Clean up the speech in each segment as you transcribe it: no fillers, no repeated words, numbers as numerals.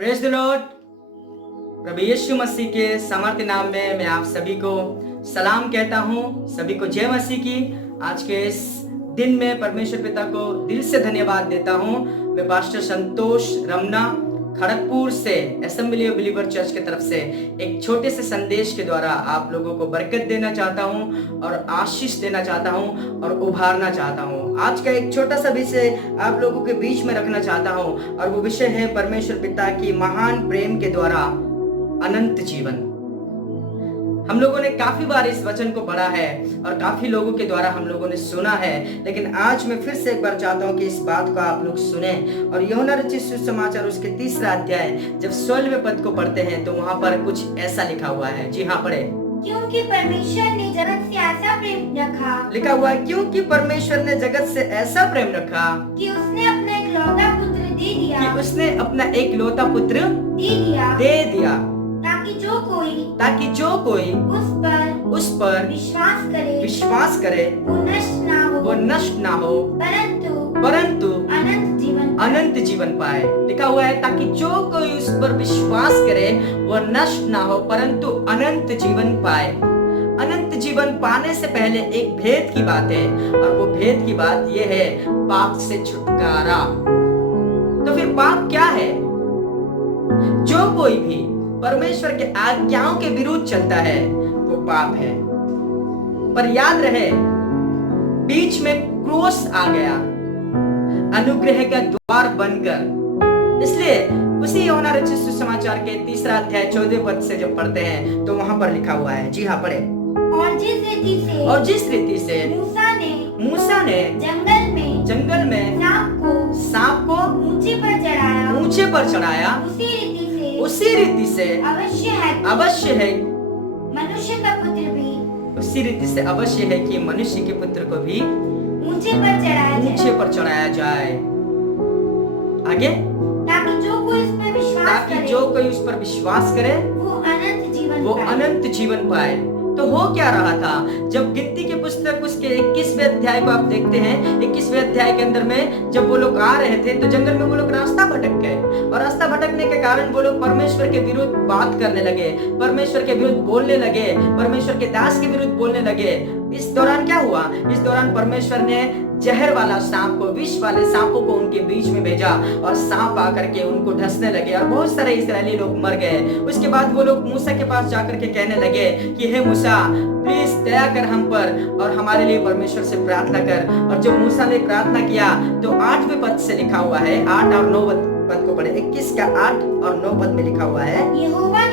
Praise the lord. प्रभु यीशु मसीह के सामर्थ्य नाम में मैं आप सभी को सलाम कहता हूँ। सभी को जय मसीह की। आज के इस दिन में परमेश्वर पिता को दिल से धन्यवाद देता हूँ। मैं पास्टर संतोष रमना खड़गपुर से असेंबली ऑफ बिलीवर चर्च की तरफ से एक छोटे से संदेश के द्वारा आप लोगों को बरकत देना चाहता हूं और आशीष देना चाहता हूं और उभारना चाहता हूं। आज का एक छोटा सा विषय आप लोगों के बीच में रखना चाहता हूं और वो विषय है परमेश्वर पिता की महान प्रेम के द्वारा अनंत जीवन। हम लोगों ने काफी बार इस वचन को पढ़ा है और काफी लोगों के द्वारा हम लोगों ने सुना है, लेकिन आज मैं फिर से एक बार चाहता हूं कि इस बात को आप लोग सुने। और यूहन्ना रचित सुसमाचार उसके 3रा अध्याय जब 16वें पद को पढ़ते हैं तो वहां पर कुछ ऐसा लिखा हुआ है। जी हाँ, पढ़े। क्योंकि परमेश्वर ने जगत से ऐसा प्रेम रखा, लिखा हुआ है क्योंकि परमेश्वर ने जगत से ऐसा प्रेम रखा कि उसने अपना इकलौता पुत्र दे दिया, कि उसने अपना एक लौता पुत्र दे दिया ताकि जो कोई उस पर विश्वास करे वो नष्ट ना हो परंतु अनंत जीवन पाए। लिखा हुआ है ताकि जो कोई उस पर विश्वास करे वो नष्ट ना हो परंतु अनंत जीवन पाए। अनंत जीवन पाने से पहले एक भेद की बात है और वो भेद की बात ये है पाप से छुटकारा। तो फिर पाप क्या है? जो कोई भी परमेश्वर के आज्ञाओं के विरुद्ध चलता है वो पाप है। पर याद रहे, बीच में क्रूस आ गया अनुग्रह का द्वार बनकर। इसलिए उसी यूहन्ना रचित सुसमाचार के 3रा अध्याय 14वें पद से जब पढ़ते हैं तो वहां पर लिखा हुआ है। जी हाँ, पढ़े। और जिस रीति से मूसा ने जंगल में सांप को ऊंचे पर चढ़ाया उसी रीति से अवश्य है उसी रीति से अवश्य है कि मनुष्य के पुत्र को भी ऊंचे पर चढ़ाया जाए। आगे, ताकि जो कोई उस पर विश्वास करे वो अनंत जीवन पाए। तो हो क्या रहा था? जब गिनती के पुस्तक उसके 21वें अध्याय को आप देखते हैं, 21वें अध्याय के अंदर में जब वो लोग आ रहे थे तो जंगल में वो लोग रास्ता भटक गए और रास्ता भटकने के कारण वो लोग परमेश्वर के विरुद्ध बात करने लगे, परमेश्वर के विरुद्ध बोलने लगे, परमेश्वर के दास के विरुद्ध बोलने लगे। इस दौरान क्या हुआ? इस दौरान परमेश्वर ने जहर वाला सांप को, विष वाले सांपों को उनके बीच में भेजा और सांप आकर के उनको ढसने लगे और बहुत सारे इस्राएली लोग मर गए। उसके बाद वो लोग मूसा के पास जाकर के कहने लगे कि हे मूसा, प्लीज दया कर हम पर और हमारे लिए परमेश्वर से प्रार्थना कर। और जब मूसा ने प्रार्थना किया तो 8वें पद से लिखा हुआ है, 8 और 9 पद को पढ़े। 21 का 8 और 9 पद में लिखा हुआ है, यहोवा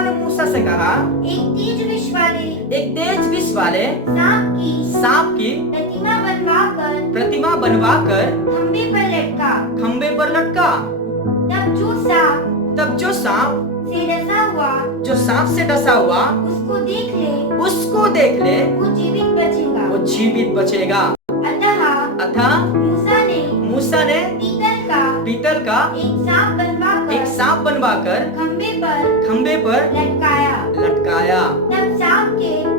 ने मूसा से कहा एक तेज विष वाले सांप की प्रतिमा बनवाकर खंबे पर लटका। तब जो सांप से डसा हुआ उसको देख ले वो जीवित बचेगा। अतः मूसा ने पीतल का एक सांप बनवाकर खंबे पर लटकाया।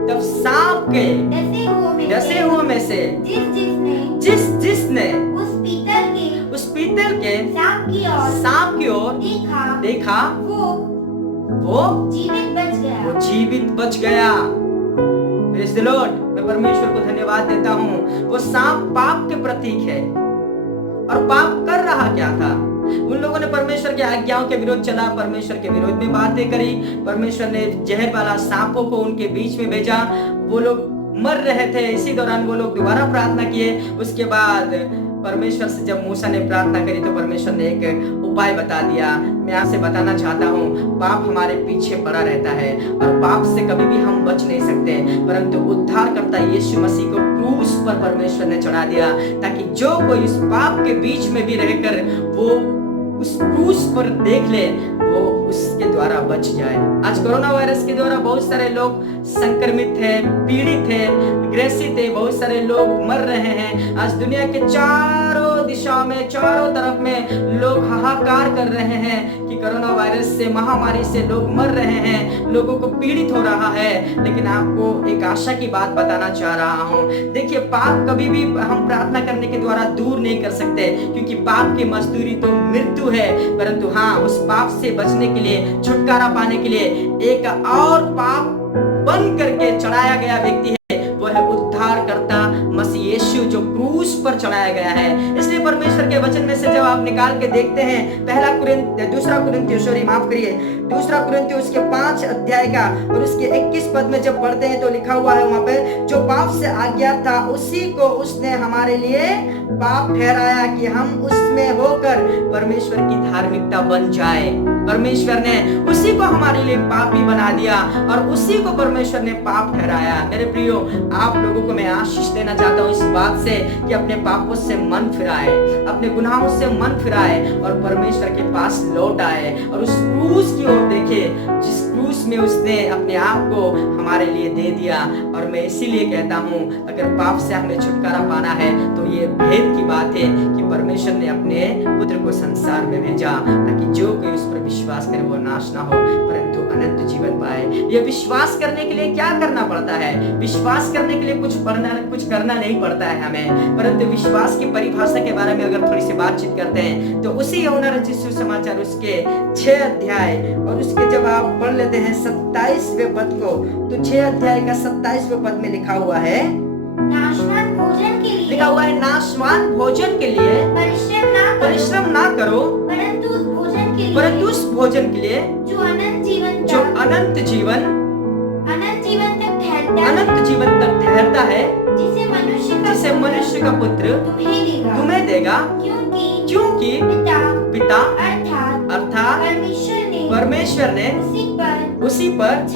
तब सांप के डसे हुए में से जिसने उस पीतल के सांप की ओर देखा वो जीवित बच गया। Praise the Lord. मैं परमेश्वर को धन्यवाद देता हूँ। वो सांप पाप के प्रतीक है और पाप कर रहा क्या था? उन लोगों ने परमेश्वर के आज्ञाओं के विरुद्ध चला, परमेश्वर के विरोध में बातें करी, परमेश्वर ने जहर वाला सांपों को उनके बीच में भेजा, वो लोग मर रहे थे। इसी दौरान वो लोग दोबारा प्रार्थना किए। उसके बाद परमेश्वर से जब मूसा ने प्रार्थना करी तो परमेश्वर ने एक उपाय बता दिया। मैं आपसे बताना चाहता हूँ, पाप हमारे पीछे पड़ा रहता है और पाप से कभी भी हम बच नहीं सकते, परंतु उद्धारकर्ता यीशु मसीह को क्रूस पर परमेश्वर ने चढ़ा दिया ताकि जो कोई इस पाप के बीच में भी रहकर वो उस क्रूस पर देख ले वो उसके द्वारा बच जाए। आज कोरोना वायरस के द्वारा बहुत सारे लोग संक्रमित हैं, पीड़ित हैं, ग्रसित हैं, बहुत सारे लोग मर रहे हैं। आज दुनिया के चारों दिशाओं में, चारों तरफ में लोग हाहाकार कर रहे हैं कि कोरोना वायरस से, महामारी से लोग मर रहे हैं, लोगों को पीड़ित हो रहा है। लेकिन आपको एक आशा की बात बताना चाह रहा हूँ। देखिए, पाप कभी भी हम प्रार्थना करने के द्वारा दूर नहीं कर सकते, क्योंकि पाप की मजदूरी तो मृत्यु है। परंतु हाँ, उस पाप से बचने के लिए, छुटकारा पाने के लिए एक और पाप बन करके चढ़ाया गया व्यक्ति है, वो है उद्धारकर्ता मसीह यीशु, जो क्रूस पर चढ़ाया गया है। इसलिए परमेश्वर के वचन में से जब आप निकाल के देखते हैं, दूसरा कुरिन्थियों उसके 5 अध्याय का और उसके 21 पद में जब पढ़ते हैं तो लिखा हुआ है वहां पे, जो पाप से अज्ञात था उसी को उसने हमारे लिए पाप ठहराया कि हम उसमें होकर परमेश्वर की धार्मिकता बन जाए। परमेश्वर ने उसी को हमारे लिए पापी बना दिया और उसी को परमेश्वर ने पाप ठहराया। मेरे प्रियो, आप लोगों को मैं आशीष देना चाहता हूँ इस बात से कि अपने पापों से मन फिराए, अपने गुनाहों से मन फिराए और परमेश्वर के पास लौट आए और उस क्रूस की ओर देखे, जिस क्रूस में उसने अपने आप को हमारे लिए दे दिया। और मैं इसीलिए कहता हूँ, अगर पाप से हमें छुटकारा पाना है तो ये भेद की बात है कि परमेश्वर ने अपने पुत्र को संसार में भेजा ताकि जो कोई उस पर विश्वास करे वो नाश ना हो परंतु अनंत जीवन पाए। ये विश्वास करने के लिए क्या करना पड़ता है? विश्वास करने के लिए कुछ करना नहीं पड़ता है हमें, परंतु विश्वास की परिभाषा के बारे में अगर थोड़ी सी बातचीत करते हैं तो उसी यूहन्ना रचित सुसमाचार उसके 6 अध्याय और उसके जब आप पढ़ लेते हैं 27वें पद को, तो 6 अध्याय का 27वें पद में लिखा हुआ है, नाशवान भोजन के लिए, लिखा हुआ है नाशवान भोजन के लिए परिश्रम ना करो, परंतु उस भोजन के लिए जो अनंत जीवन तक ठहरता है, जिसे मनुष्य का पुत्र तुम्हें देगा, क्योंकि पिता अर्थात परमेश्वर ने उसी पर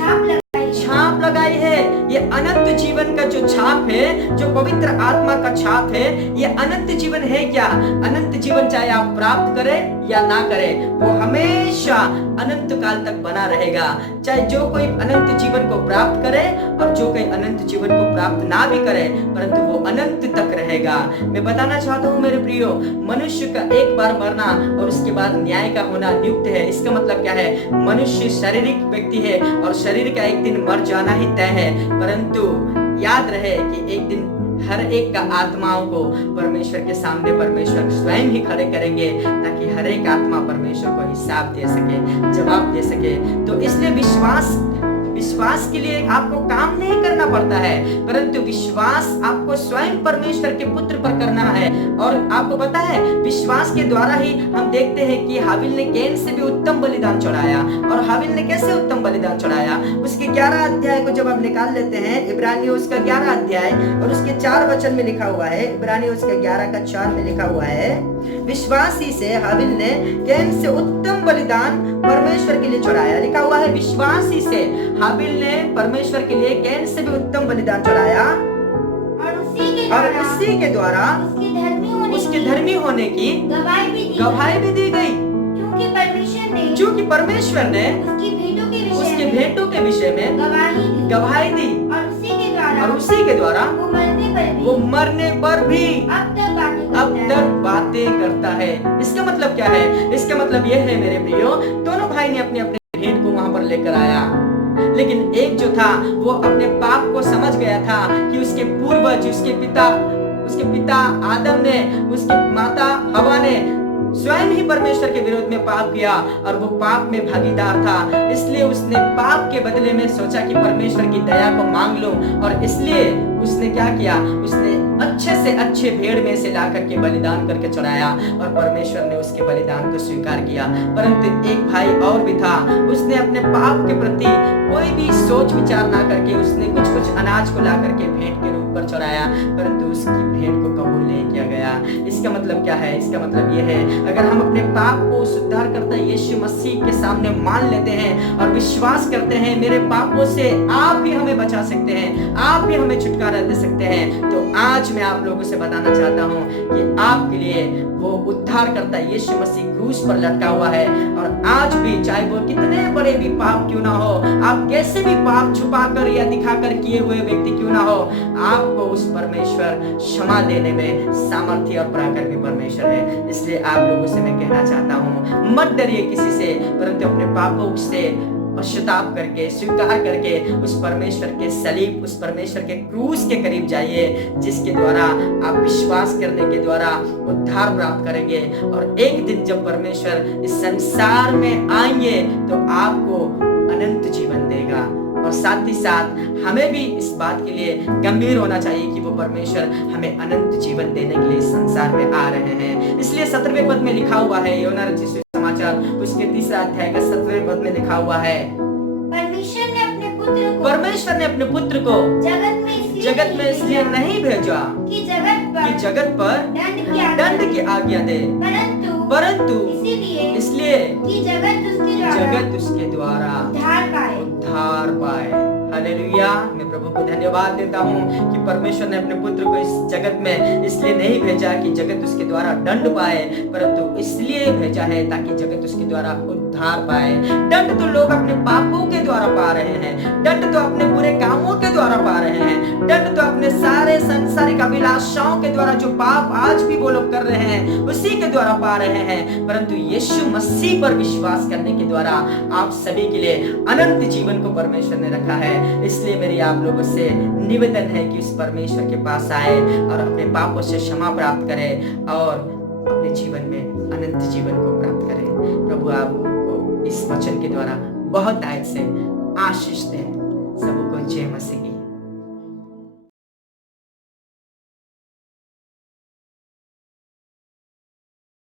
छाप लगाई है। ये अनंत जीवन का जो छाप है, जो पवित्र आत्मा का छाप है, ये अनंत जीवन है। क्या अनंत जीवन चाहे आप प्राप्त करें या ना करें, वो हमेशा अनंत काल तक बना रहेगा। चाहे जो कोई अनंत जीवन को प्राप्त करे और जो कोई अनंत जीवन को प्राप्त ना भी करे, परंतु वो अनंत तक रहेगा। मैं बताना चाहता हूँ मेरे प्रियो, मनुष्य का एक बार मरना और उसके बाद न्याय का होना नियुक्त है। इसका मतलब क्या है? मनुष्य शारीरिक व्यक्ति है और शरीर का एक दिन मर जाना ही तय है, परंतु याद रहे कि एक दिन हर एक का आत्माओं को परमेश्वर के सामने परमेश्वर स्वयं ही खड़े करेंगे, ताकि हर एक आत्मा परमेश्वर को हिसाब दे सके, जवाब दे सके। तो इसलिए विश्वास के लिए आपको काम नहीं करना पड़ता है, परंतु विश्वास आपको स्वयं परमेश्वर के पुत्र पर करना है। और आपको पता है, विश्वास के द्वारा ही हम देखते हैं कि हाबिल ने कैन से भी उत्तम बलिदान चढ़ाया। और हाबिल ने कैसे उत्तम बलिदान चढ़ाया? उसके 11 अध्याय को जब आप निकाल लेते हैं, इब्रानियों उसका 11 अध्याय और उसके 4 वचन में लिखा हुआ है, इब्रानियों उसका 11 का 4 में लिखा हुआ है, विश्वासी से हाबिल ने कैन से उत्तम बलिदान परमेश्वर के लिए चढ़ाया। लिखा हुआ है, विश्वासी से हाबिल ने परमेश्वर के लिए कैन से भी उत्तम बलिदान चढ़ाया और उसी के द्वारा उसके धर्मी होने की गवाही भी दी गई, क्योंकि परमेश्वर ने उसके भेंटों के विषय में गवाही दी और उसी के द्वारा वो मरने पर भी अब तक बातें करता है। इसका मतलब क्या है? इसका मतलब यह है मेरे प्रियो, दोनों भाई ने अपने अपने भेंट को वहां पर लेकर आया, लेकिन एक जो था वो अपने पाप को समझ गया था कि उसके पूर्वज, उसके पिता आदम ने, उसकी माता हवा ने स्वयं ही परमेश्वर के विरोध में पाप किया और वो पाप में भागीदार था। इसलिए उसने पाप के बदले में सोचा कि परमेश्वर की दया को मांग लूं, और इसलिए उसने क्या किया? उसने अच्छे से अच्छे भेड़ में से ला करके बलिदान करके चढ़ाया और परमेश्वर ने उसके बलिदान को स्वीकार किया। परंतु एक भाई और भी था, उसने अपने पाप के प्रति कोई भी सोच विचार ना करके उसने कुछ अनाज को ला करके भेंट के रूप पर चढ़ाया, परंतु उसकी भेंट को कबूल नहीं किया गया। इसका मतलब क्या है? इसका मतलब यह है, अगर हम अपने पाप को उस उद्धारकर्ता यीशु यीशु मसीह के सामने मान लेते हैं और विश्वास करते हैं मेरे पापों से आप भी हमें बचा सकते हैं, आप भी हमें छुटकारा दे सकते हैं, तो आज मैं आप लोगों से बताना चाहता हूं कि आपके लिए वो उद्धार करता यीशु मसीह क्रूस पर लटका हुआ है। और आज भी चाहे वो कितने बड़े भी पाप क्यों ना हो, आप कैसे भी पाप छुपाकर या दिखाकर किए हुए व्यक्ति क्यों ना हो, आपको उस परमेश्वर क्षमा देने में सामर्थ्य और पराक्रमी परमेश्वर है। इसलिए आप लोगों से मैं कहना चाहता हूं, मत डरिए किसी से, परंतु अपने पापों से पश्चाताप करके स्वीकार करके उस परमेश्वर के सलीब, उस परमेश्वर के क्रूस के करीब जाइए, जिसके द्वारा आप विश्वास करने के द्वारा उद्धार प्राप्त करेंगे। और एक दिन जब परमेश्वर इस संसार में आएंगे तो आपको अनंत जीवन देगा। और साथ ही साथ हमें भी इस बात के लिए गंभीर होना चाहिए कि वो परमेश्वर हमें अनंत जीवन देने के लिए इस संसार में आ रहे हैं। इसलिए 17वें पद में लिखा हुआ है, यूहन्ना रचित समाचार उसके 3 अध्याय का 17वें पद में लिखा हुआ है, परमेश्वर ने अपने पुत्र को जगत में इसलिए नहीं भेजा कि जगत पर दंड की आज्ञा दे, परंतु इसलिए कि जगत उसके द्वारा उद्धार पाए। हालेलुया। मैं प्रभु को धन्यवाद देता हूँ कि परमेश्वर ने अपने पुत्र को इस जगत में इसलिए नहीं भेजा कि जगत उसके द्वारा दंड पाए, परंतु इसलिए भेजा है ताकि जगत उसके द्वारा उद्धार पाए। दंड तो लोग अपने पापों के द्वारा पा रहे हैं, दंड तो अपने बुरे कामों के द्वारा पा रहे हैं, दंड तो अपने सारे सांसारिक अभिलाषाओं के द्वारा जो पाप आज भी वो लोग कर रहे हैं उसी के द्वारा पा रहे हैं। परंतु यीशु मसीह पर विश्वास करने के द्वारा आप सभी के लिए अनंत जीवन को परमेश्वर ने रखा है। इसलिए मेरी आप लोगों से निवेदन है कि उस परमेश्वर के पास आए और अपने पापों से क्षमा प्राप्त करें और अपने जीवन में अनंत जीवन को प्राप्त करें। प्रभु आपको इस वचन के द्वारा बहुत आयत से आशीष दें। सबको जय मसीह की।